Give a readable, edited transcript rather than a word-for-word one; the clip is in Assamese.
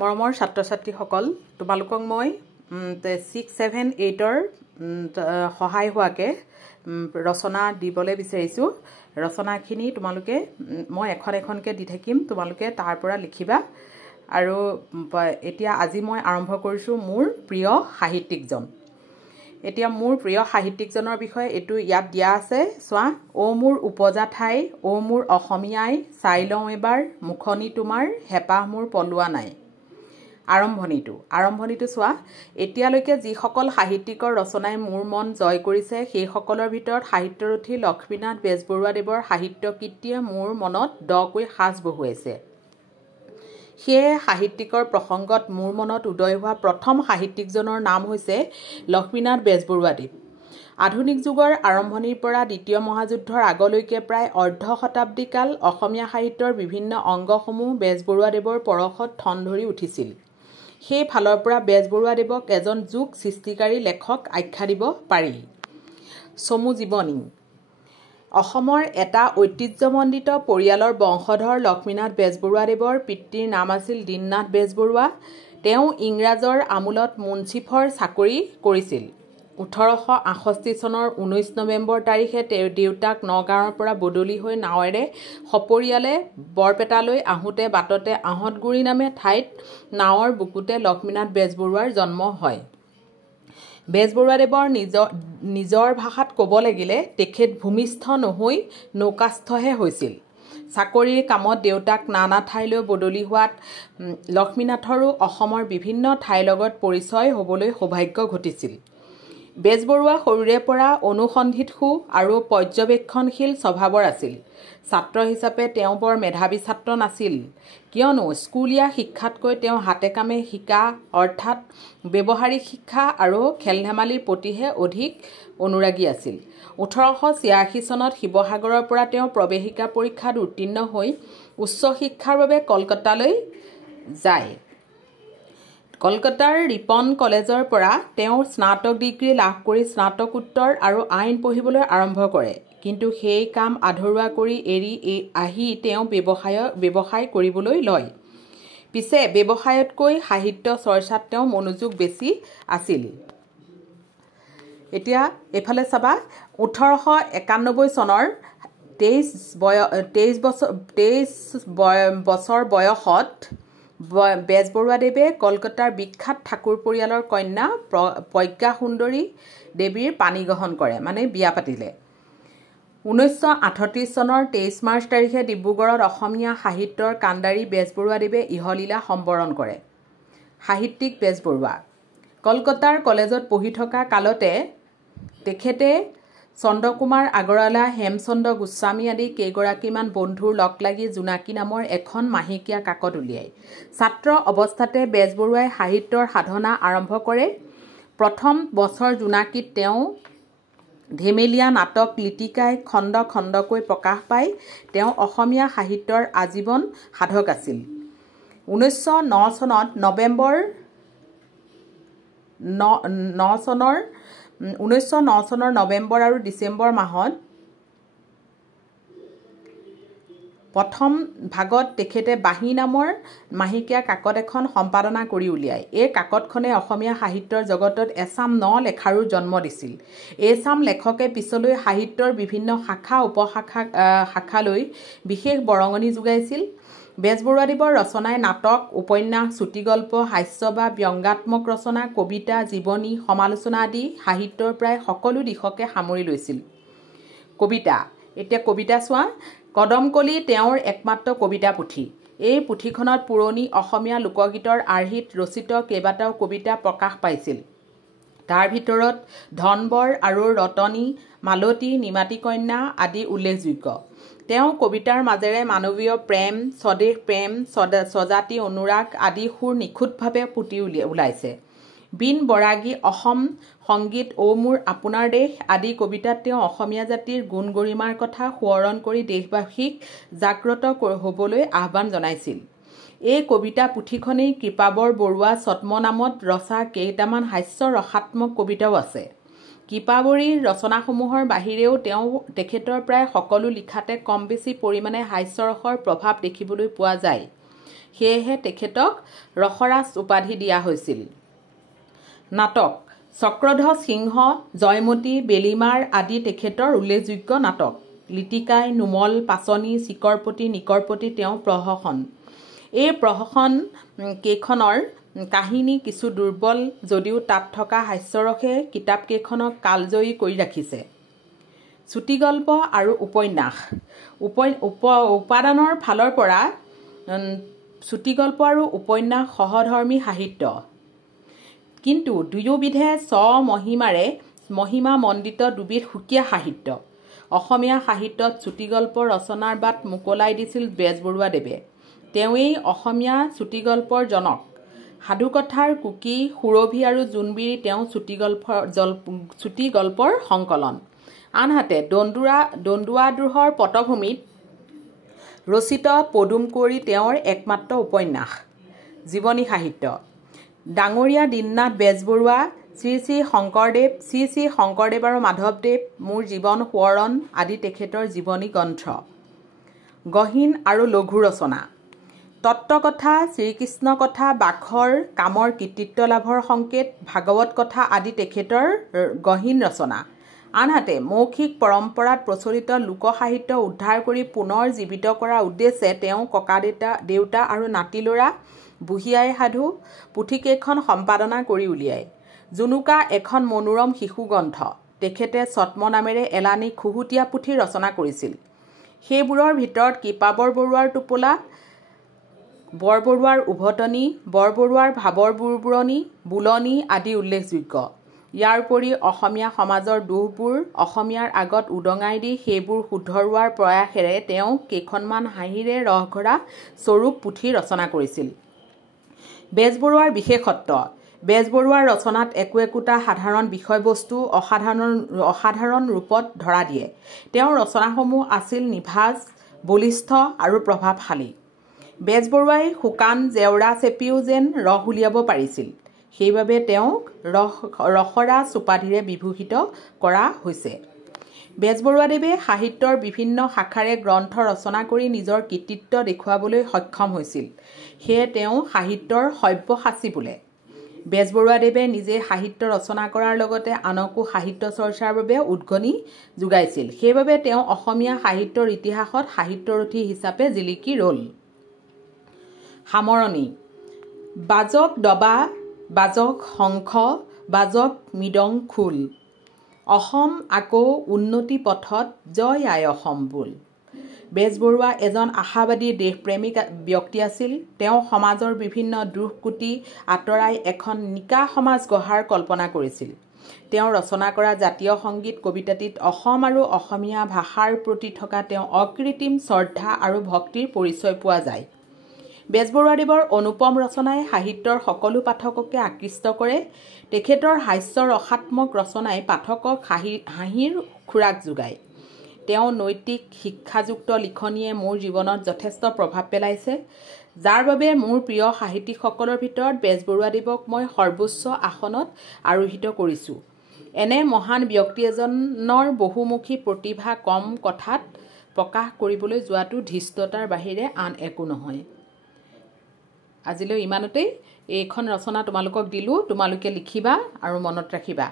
মৰমৰ ছাত্ৰ ছাত্ৰীসকল তোমালোকক মই 6, 7, 8ৰ সহায় হোৱাকে ৰচনা দিবলৈ বিচাৰিছোঁ। ৰচনাখিনি তোমালোকে মই এখন এখনকৈ দি থাকিম, তোমালোকে তাৰ পৰা লিখিবা। আৰু এতিয়া আজি মই আৰম্ভ কৰিছোঁ মোৰ প্ৰিয় সাহিত্যিকজন। এতিয়া মোৰ প্ৰিয় সাহিত্যিকজনৰ বিষয়ে এইটো ইয়াত দিয়া আছে, চোৱা। অ' মোৰ উপজা ঠাই, অ' মোৰ অসমীয়াই, চাই লওঁ এবাৰ মুখনি তোমাৰ, হেঁপাহ মোৰ পলোৱা নাই। আৰম্ভণিটো চোৱা। এতিয়ালৈকে যিসকল সাহিত্যিকৰ ৰচনাই মোৰ মন জয় কৰিছে, সেইসকলৰ ভিতৰত সাহিত্যৰথী লক্ষ্মীনাথ বেজবৰুৱাদেৱৰ সাহিত্য কীৰ্তিয়ে মোৰ মনত দকৈ সাঁচ বহুৱাইছে। সেয়ে সাহিত্যিকৰ প্ৰসংগত মোৰ মনত উদয় হোৱা প্ৰথম সাহিত্যিকজনৰ নাম হৈছে লক্ষ্মীনাথ বেজবৰুৱাদেৱ। আধুনিক যুগৰ আৰম্ভণিৰ পৰা দ্বিতীয় মহাযুদ্ধৰ আগলৈকে প্ৰায় অৰ্ধ শতাব্দীকাল অসমীয়া সাহিত্যৰ বিভিন্ন অংগসমূহ বেজবৰুৱাদেৱৰ পৰশত ঠন ধৰি উঠিছিল। সেই ফালৰ পৰা বেজবৰুৱাদেৱক এজন যুগ সৃষ্টিকাৰী লেখক আখ্যা দিব পাৰি। চমু জীৱনী। অসমৰ এটা ঐতিহ্যমণ্ডিত পৰিয়ালৰ বংশধৰ লক্ষ্মীনাথ বেজবৰুৱাদেৱৰ পিতৃৰ নাম আছিল দীননাথ বেজবৰুৱা। তেওঁ ইংৰাজৰ আমোলত মুন্সিফৰ চাকৰি কৰিছিল। 1868 চনৰ 19 নৱেম্বৰ তাৰিখে তেওঁৰ দেউতাক নগাঁৱৰ পৰা বদলি হৈ নাৱেৰে সপৰিয়ালে বৰপেটালৈ আহোঁতে বাটতে আহঁতগুৰি নামে ঠাইত নাৱৰ বুকুতে লক্ষ্মীনাথ বেজবৰুৱাৰ জন্ম হয়। বেজবৰুৱাদেৱৰ নিজৰ ভাষাত ক'ব লাগিলে তেখেত ভূমিষ্ঠ নহৈ নৌকাস্থহে হৈছিল। চাকৰিৰ কামত দেউতাক নানা ঠাইলৈ বদলি হোৱাত লক্ষ্মীনাথৰো অসমৰ বিভিন্ন ঠাইৰ লগত পৰিচয় হ'বলৈ সৌভাগ্য ঘটিছিল। বেজবৰুৱা সৰুৰে পৰা অনুসন্ধিৎসু আৰু পৰ্যবেক্ষণশীল স্বভাৱৰ আছিল। ছাত্ৰ হিচাপে তেওঁ বৰ মেধাৱী ছাত্ৰ নাছিল, কিয়নো স্কুলীয়া শিক্ষাতকৈ তেওঁ হাতে কামে শিকা অৰ্থাৎ ব্যৱহাৰিক শিক্ষা আৰু খেল ধেমালিৰ প্ৰতিহে অধিক অনুৰাগী আছিল। 1886 চনত শিৱসাগৰৰ পৰা তেওঁ প্ৰৱেশিকা পৰীক্ষাত উত্তীৰ্ণ হৈ উচ্চ শিক্ষাৰ বাবে কলকাতালৈ যায়। কলকাতাৰ ৰিপন কলেজৰ পৰা তেওঁ স্নাতক ডিগ্ৰী লাভ কৰি স্নাতকোত্তৰ আৰু আইন পঢ়িবলৈ আৰম্ভ কৰে। কিন্তু সেই কাম আধৰুৱা কৰি এৰি আহি তেওঁ ব্যৱসায় কৰিবলৈ লয়। পিছে ব্যৱসায়তকৈ সাহিত্য চৰ্চাত তেওঁ মনোযোগ বেছি আছিল। এতিয়া এইফালে চাবা। 1891 চনৰ 23 বছৰ বয়সত বেজবৰুৱাদেৱে কলকাতাৰ বিখ্যাত ঠাকুৰ পৰিয়ালৰ কন্যা প্ৰজ্ঞা সুন্দৰী দেৱীৰ পাণি গ্ৰহণ কৰে, মানে বিয়া পাতিলে। 1938 চনৰ 23 মাৰ্চ তাৰিখে ডিব্ৰুগড়ত অসমীয়া সাহিত্যৰ কাণ্ডাৰী বেজবৰুৱাদেৱে ইহলীলা সম্বৰণ কৰে। সাহিত্যিক বেজবৰুৱা কলকাতাৰ কলেজত পঢ়ি থকা কালতে তেখেতে চন্দ্ৰকুমাৰ আগৰৱালা, হেমচন্দ্ৰ গোস্বামী আদি কেইগৰাকীমান বন্ধুৰ লগ লাগি জোনাকী নামৰ এখন মাহেকীয়া কাকত উলিয়ায়। ছাত্ৰ অৱস্থাতে বেজবৰুৱাই সাহিত্যৰ সাধনা আৰম্ভ কৰে। প্ৰথম বছৰ জোনাকীত তেওঁ ধেমেলীয়া নাটক লিটিকাই খণ্ড খণ্ডকৈ প্ৰকাশ পায়। তেওঁ অসমীয়া সাহিত্যৰ আজীৱন সাধক আছিল। 1909 চনত নৱেম্বৰ আৰু ডিচেম্বৰ মাহত প্ৰথম ভাগত তেখেতে বাঁহী নামৰ মাহেকীয়া কাকত এখন সম্পাদনা কৰি উলিয়ায়। এই কাকতখনে অসমীয়া সাহিত্যৰ জগতত এচাম লেখাৰো জন্ম দিছিল। এইচাম লেখকে পিছলৈ সাহিত্যৰ বিভিন্ন শাখা শাখালৈ বিশেষ বৰঙণি যোগাইছিল। বেজবৰুৱাদেৱৰ ৰচনাই নাটক, উপন্যাস, চুটিগল্প, হাস্য বা ব্যংগাত্মক ৰচনা, কবিতা, জীৱনী, সমালোচনা আদি সাহিত্যৰ প্ৰায় সকলো দিশকে সামৰি লৈছিল। কবিতা। এতিয়া কবিতা চোৱা। কদমকলি তেওঁৰ একমাত্ৰ কবিতা পুথি। এই পুথিখনত পুৰণি অসমীয়া লোকগীতৰ আৰ্হিত ৰচিত কেইবাটাও কবিতা প্ৰকাশ পাইছিল। তাৰ ভিতৰত ধনবৰ আৰু ৰতনী, মালতী, নিমাতী কন্যা আদি উল্লেখযোগ্য। তেওঁ কবিতাৰ মাজেৰে মানৱীয় প্ৰেম, স্বদেশ প্ৰেম, স্বজাতি অনুৰাগ আদি সুৰ নিখুঁতভাৱে ফুটি ওলাইছে। বিন বৰাগী, অসম সংগীত, অ' মোৰ আপোনাৰ দেশ আদি কবিতাত তেওঁ অসমীয়া জাতিৰ গুণ গৰিমাৰ কথা সোঁৱৰণ কৰি দেশবাসীক জাগ্ৰত হ'বলৈ আহ্বান জনাইছিল। এই কবিতা পুথিখনেই কৃপাবৰ বৰুৱা ছদ্মনামত ৰচা কেইটামান হাস্য ৰসাত্মক কবিতাও আছে। কৃপাবৰীৰ ৰচনাসমূহৰ বাহিৰেও তেখেতৰ প্ৰায় সকলো লিখাতে কম বেছি পৰিমাণে হাস্যৰসৰ প্ৰভাৱ দেখিবলৈ পোৱা যায়। সেয়েহে তেখেতক ৰসৰাজ উপাধি দিয়া হৈছিল। নাটক চক্ৰধ্বজ সিংহ, জয়মতী, বেলিমাৰ আদি তেখেতৰ উল্লেখযোগ্য নাটক। লিটিকাই, নোমল, পাচনি, চিকৰপতি, নিকৰপতি তেওঁৰ প্ৰহসন। এই প্ৰহসন কেইখনৰ কাহিনী কিছু দুৰ্বল যদিও তাত থকা হাস্যৰসে কিতাপকেইখনক কালজয়ী কৰি ৰাখিছে। চুটিগল্প আৰু উপন্যাস উপাদানৰ ফালৰ পৰা চুটিগল্প আৰু উপন্যাস সহধৰ্মী সাহিত্য, কিন্তু দুয়োবিধে মহিমামণ্ডিত দুবিধ সুকীয়া সাহিত্য। অসমীয়া সাহিত্যত চুটিগল্প ৰচনাৰ বাট মোকলাই দিছিল বেজবৰুৱাদেৱে। তেওঁৱেই অসমীয়া চুটিগল্পৰ জনক। সাধুকথাৰ কুকি, সুৰভি আৰু জোনবিৰি তেওঁ চুটিগল্পৰ সংকলন। আনহাতে দন্দুৱা-দ্ৰোহৰ পটভূমিত ৰচিত পদুম কুঁৱৰী তেওঁৰ একমাত্ৰ উপন্যাস। জীৱনী সাহিত্য ডাঙৰীয়া দীননাথ বেজবৰুৱা, শ্ৰী শ্ৰী শংকৰদেৱ আৰু মাধৱদেৱ, মোৰ জীৱন সোঁৱৰণ আদি তেখেতৰ জীৱনী গ্ৰন্থ। গহীন আৰু লঘু ৰচনা তত্ত্বকথা, শ্ৰীকৃষ্ণ কথা, বাখৰ কামৰ কৃতিত্ব লাভৰ সংকেত, ভাগৱত কথা আদি তেখেতৰ গহীন ৰচনা। আনহাতে মৌখিক পৰম্পৰাত প্ৰচলিত লোকসাহিত্য উদ্ধাৰ কৰি পুনৰ জীৱিত কৰাৰ উদ্দেশ্যে তেওঁ ককা-দেউতা আৰু নাতি-ল'ৰা বুঢ়ী আই সাধু পুথিকেইখন সম্পাদনা কৰি উলিয়ায়। জুনুকা এখন মনোৰম শিশু গ্ৰন্থ। তেখেতে ছদ্ম নামেৰে এলানি খুহুতীয়া পুথি ৰচনা কৰিছিল। সেইবোৰৰ ভিতৰত কৃপাবৰ বৰুৱাৰ টোপোলা, বৰবৰুৱাৰ উভতনি, বৰবৰুৱাৰ ভাৱৰ বুৰবুৰণি, বুলনি আদি উল্লেখযোগ্য। ইয়াৰ উপৰি অসমীয়া সমাজৰ দোষবোৰ অসমীয়াৰ আগত উদঙাই দি সেইবোৰ শুধৰোৱাৰ প্ৰয়াসেৰে তেওঁ কেইখনমান হাঁহিৰে ৰসঘৰা স্বৰূপ পুথি ৰচনা কৰিছিল। বেজবৰুৱাৰ বিশেষত্ব বেজবৰুৱাৰ ৰচনাত একোটা সাধাৰণ বিষয়বস্তু অসাধাৰণ ৰূপত ধৰা দিয়ে। তেওঁৰ ৰচনাসমূহ আছিল নিভাঁজ, বলিষ্ঠ আৰু প্ৰভাৱশালী। বেজবৰুৱাই শুকান জেওৰা চেপিও যেন ৰস উলিয়াব পাৰিছিল। সেইবাবে তেওঁক ৰসৰাজ উপাধিৰে বিভূষিত কৰা হৈছে। বেজবৰুৱাদেৱে সাহিত্যৰ বিভিন্ন শাখাৰে গ্ৰন্থ ৰচনা কৰি নিজৰ কৃতিত্ব দেখুৱাবলৈ সক্ষম হৈছিল। সেয়ে তেওঁ সাহিত্যৰ সব্যসাচী বোলে। বেজবৰুৱাদেৱে নিজে সাহিত্য ৰচনা কৰাৰ লগতে আনকো সাহিত্য চৰ্চাৰ বাবে উদগনি যোগাইছিল। সেইবাবে তেওঁ অসমীয়া সাহিত্যৰ ইতিহাসত সাহিত্যৰথী হিচাপে জিলিকি ৰ'ল। সামৰণি বাজক দবা, বাজক শংখ, বাজক মৃদং খোল। অসম আকৌ উন্নতি পথত, জয় আই অসম বোল। বেজবৰুৱা এজন আশাবাদী দেশপ্ৰেমিক ব্যক্তি আছিল। তেওঁ সমাজৰ বিভিন্ন দুখ-কুটি আঁতৰাই এখন নিকা সমাজ গঢ়াৰ কল্পনা কৰিছিল। তেওঁ ৰচনা কৰা জাতীয় সংগীত কবিতাটিত অসম আৰু অসমীয়া ভাষাৰ প্ৰতি থকা তেওঁ অকৃত্ৰিম শ্ৰদ্ধা আৰু ভক্তিৰ পৰিচয় পোৱা যায়। বেজবৰুৱাদেৱৰ অনুপম ৰচনাই সাহিত্যৰ সকলো পাঠককে আকৃষ্ট কৰে। তেখেতৰ হাস্য ৰসাত্মক ৰচনাই পাঠকক হাঁহিৰ খোৰাক যোগায়। তেওঁ নৈতিক শিক্ষাযুক্ত লিখনিয়ে মোৰ জীৱনত যথেষ্ট প্ৰভাৱ পেলাইছে, যাৰ বাবে মোৰ প্ৰিয় সাহিত্যিকসকলৰ ভিতৰত বেজবৰুৱাদেৱক মই সৰ্বোচ্চ আসনত আৰোহিত কৰিছোঁ। এনে মহান ব্যক্তি এজনৰ বহুমুখী প্ৰতিভা কম কথাত প্ৰকাশ কৰিবলৈ যোৱাটো ধৃষ্টতাৰ বাহিৰে আন একো নহয়। আজিলৈ ইমানতেই। এইখন ৰচনা তোমালোকক দিলোঁ, তোমালোকে লিখিবা আৰু মনত ৰাখিবা।